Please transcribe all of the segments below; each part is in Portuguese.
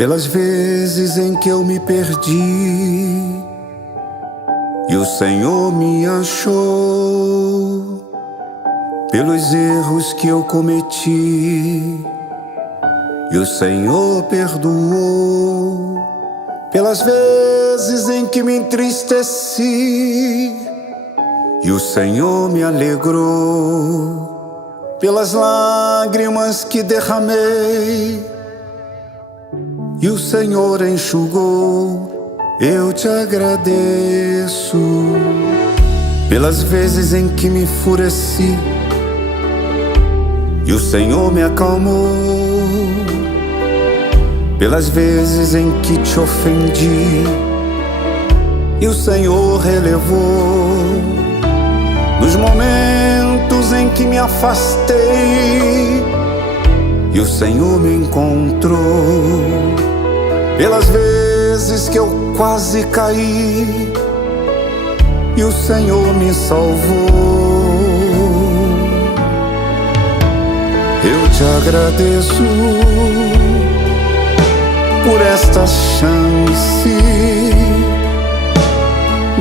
pelas vezes em que eu me perdi e o Senhor me achou, pelos erros que eu cometi e o Senhor perdoou, pelas vezes em que me entristeci e o Senhor me alegrou, pelas lágrimas que derramei e o Senhor enxugou. Eu te agradeço pelas vezes em que me enfureci e o Senhor me acalmou, pelas vezes em que te ofendi e o Senhor relevou, nos momentos em que me afastei e o Senhor me encontrou, pelas vezes que eu quase caí e o Senhor me salvou. Eu te agradeço por esta chance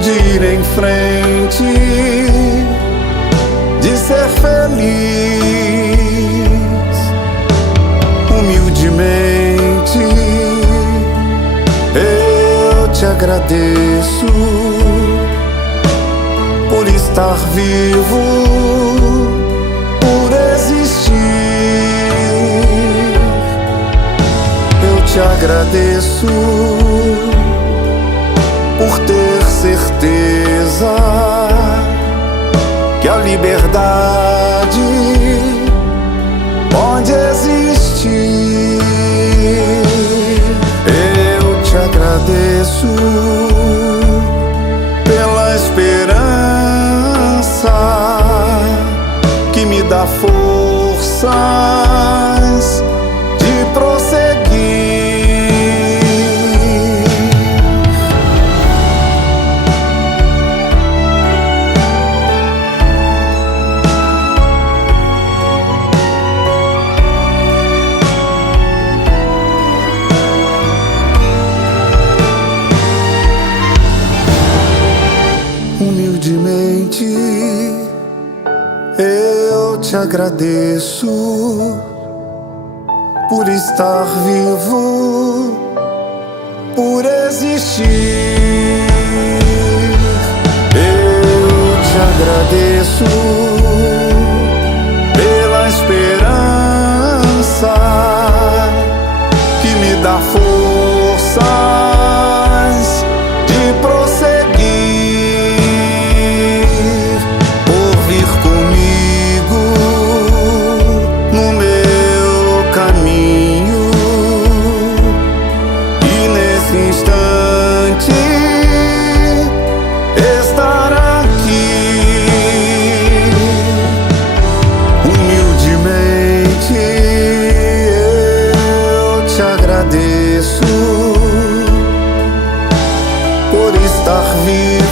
de ir em frente, de ser feliz humildemente. Eu te agradeço por estar vivo, por existir. Eu te agradeço por ter certeza que a liberdade pode existir. Eu te agradeço pela esperança que me dá forças de prosseguir. Humildemente eu te agradeço por estar vivo, por existir. Eu te agradeço pela esperança que me dá forças de prosseguir, por vir comigo no meu caminho e nesse instante estar aqui. Humildemente eu te agradeço por estar vivo,